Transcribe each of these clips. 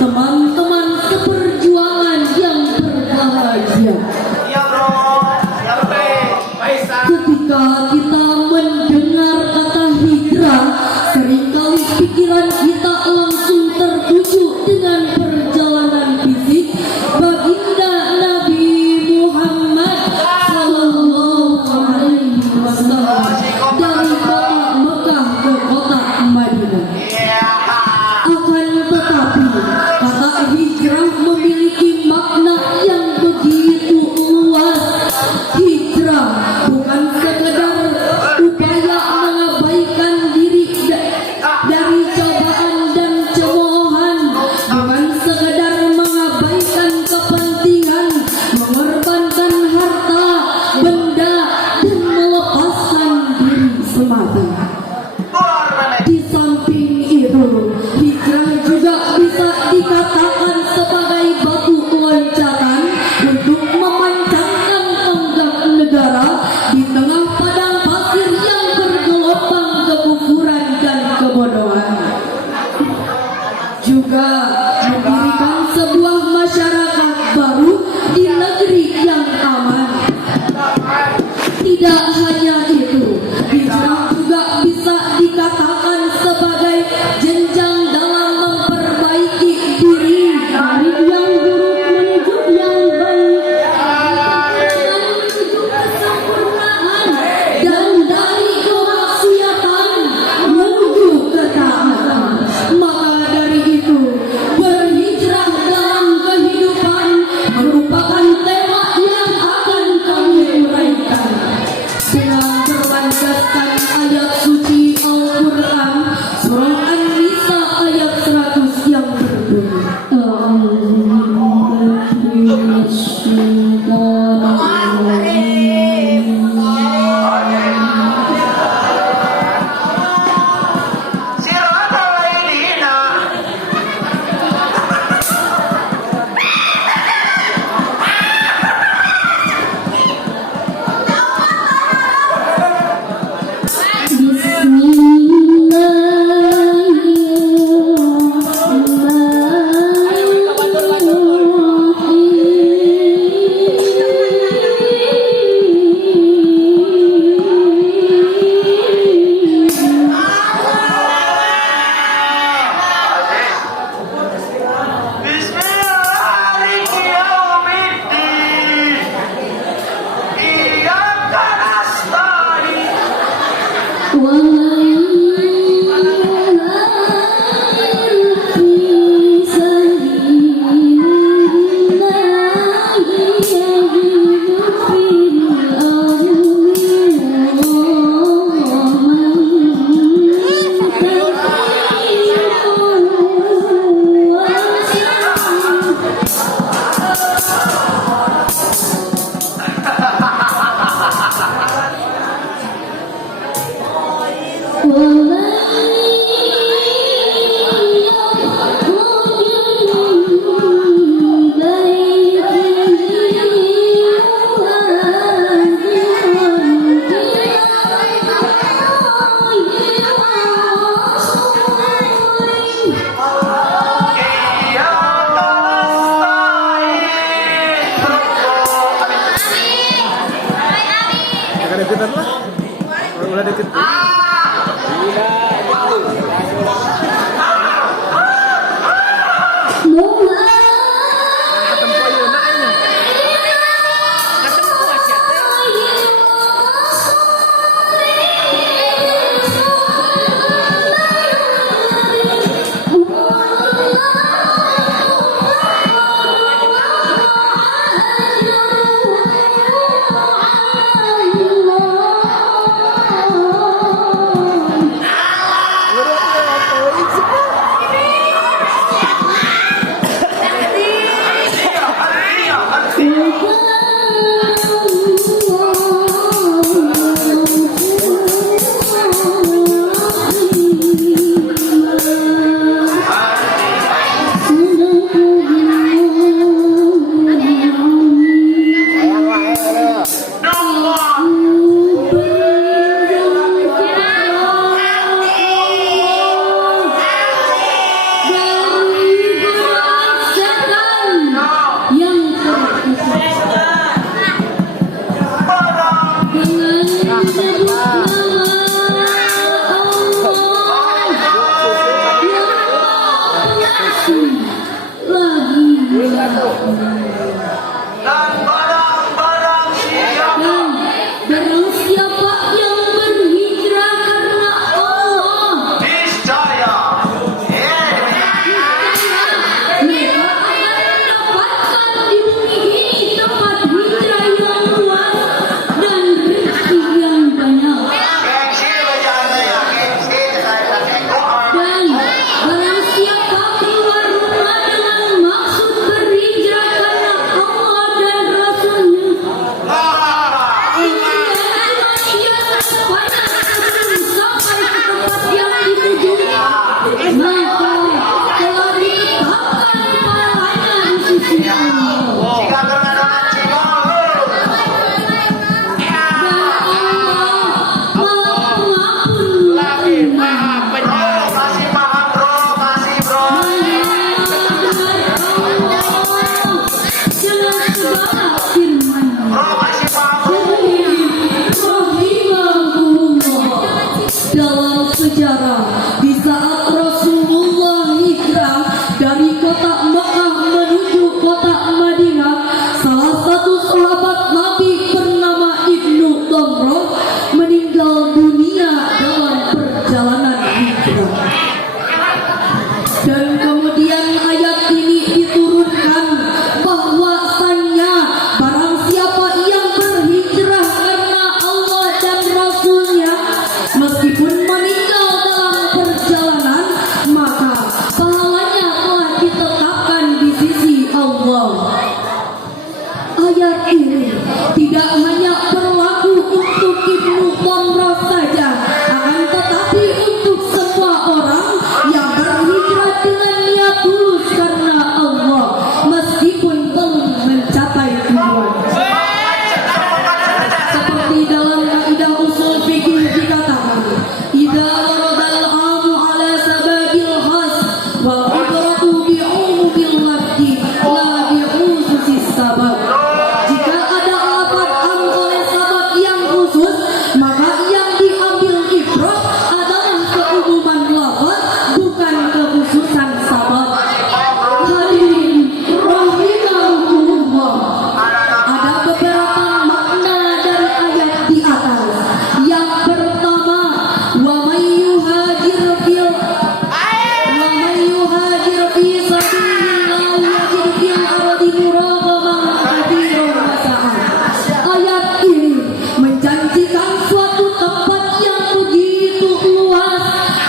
teman-teman seperjuangan yang berbahagia. Iya bro, ya Faisal. Ketika kita mendengar kata hijrah, seringkali pikiran kita langsung tertuju dengan perjalanan fisik baginda Nabi Muhammad Sallallahu Alaihi Wasallam dari kota Mekah ke kota Madinah. Akan tetapi kata hijrah memiliki makna yang begitu luas. Hijrah bukan sekedar upaya mengabaikan diri dari cobaan dan cemoohan, bukan sekedar mengabaikan kepentingan, mengorbankan harta, benda, dan melepaskan diri semata. Di samping itu, hijrah juga bisa dikatakan sebagai batu loncatan untuk memancangkan tonggak negara di tengah padang pasir yang bergelombang kekufuran dan kebodohan. Juga mendirikan sebuah masyarakat baru di negeri yang aman. Tidak hanya itu, hijrah juga bisa dikatakan sebagai jenjang dalam memperbaiki diri dari yang buruk menuju yang baik, menuju kesempurnaan, dan dari kemaksiatan menuju ketaatan. Maka dari itu, berhijrah dalam kehidupan merupakan tema yang akan kami uraikan dengan berlandaskan ayat suci Al-Quran surah An-Nisa ayat 100 yang berbunyi Dan barang-barang siapa Dan barang siapa yang berhijrah karena Allah, niscaya mereka akan mendapatkan di bumi ini tempat hijrah yang luas dan rezeki yang banyak. gengsi bercanda ya gengsi Dan barang siapa keluar rumah dengan maksud berhijrah karena Allah dan Rasulnya, ia sampai ke tempat yang dituju, maka telah ditetapkan pahalanya di sisi Allah. jika berkandungan cibol Dan Allah Maha Pengampun masih paham bro masih bro dengan segala firman. bro masih paham bro Dalam sejarah, di saat Rasulullah hijrah dari kota Mekah menuju kota Madinah, salah satu sahabat Nabi bernama Ibnu Damrah meninggal dunia dalam perjalanan hijrah. Dan kemudian ayat ini diturunkan bahwasannya barang siapa yang berhijrah karena Allah dan Rasulnya, meskipun meninggal dalam perjalanan, maka pahalanya telah ditetapkan di sisi Allah. Ayat ini tidak hanya berlaku untuk Ibnu Damrah saja, akan tetapi untuk semua orang yang berhijrah dengan niat tulus karena Allah, meskipun belum mencapai tujuan. Seperti dalam kaidah usul fikih dikatakan, idza waradal amu ala sababil khas wal ibratu bi'umubil lafzi la bi'ususis sabab. Jika ada lafaz am oleh sabab yang khusus, maka yang diambil ibrah adalah keumuman lafaz, bukan kekhususan sabab. Hadirin rahimakumullah, ada beberapa makna dari ayat di atas. Yang pertama, wa may yuhajir fi sabilillah yajid fil ardi muragaman katsiran wa sa'ah. Ayat ini menjanjikan suatu tempat yang begitu luas,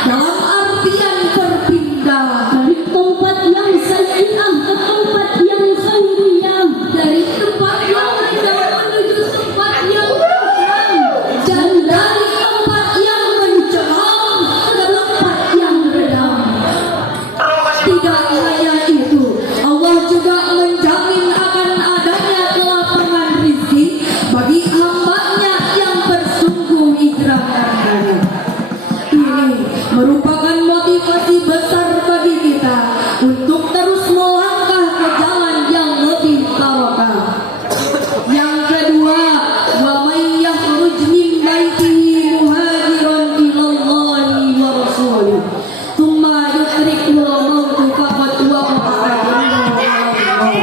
dalam artian berpindah dari tempat yang sayyi'ah ke tempat yang khairiyah, dari tempat yang rendah menuju tempat yang terang, dan dari tempat yang mencekam ke tempat yang redam. Tidak hanya itu, Allah juga menjamin akan adanya kelapangan rezeki bagi hambanya yang bersungguh hijrah karenanya. Ini merupakan motivasi besar bagi kita untuk terus melangkah ke jalan yang lebih barokah. Yang kedua, wa may yakhruj min baitihi muhajiran ila Allahi wa rasulih tsumma yudrikhu al-mautu faqad waqa'a ajruhu.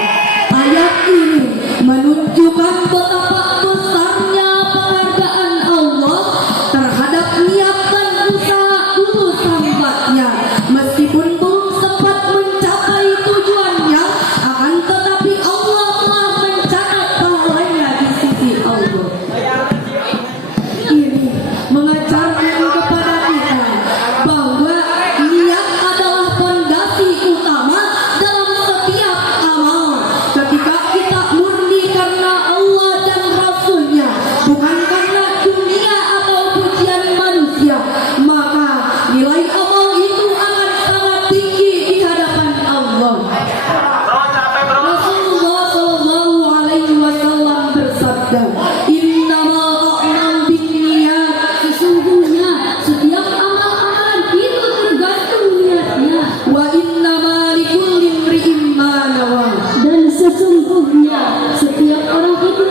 Ayat ini menunjukkan betapa besarnya penghargaan Allah terhadap niat dan usaha tulus hambanya, meskipun belum sempat mencapai tujuannya, akan tetapi Allah telah mencatat pahalanya di sisi Allah. Ini mengajarkan kepada kita bahwa niat adalah fondasi utama dalam setiap amal. Ketika kita murni karena Allah dan Rasulnya, bukan karena dunia atau pujian manusia, maka nilai amal itu akan sangat tinggi di hadapan Allah. bro capek bro Rasulullah Shallallahu Alaihi Wasallam bersabda, "Innamal a'malu binniyat." Sesungguhnya setiap amal-amalan itu tergantung niatnya. Wa innamal likulli imri'in ma nawa. Dan sesungguhnya setiap orang itu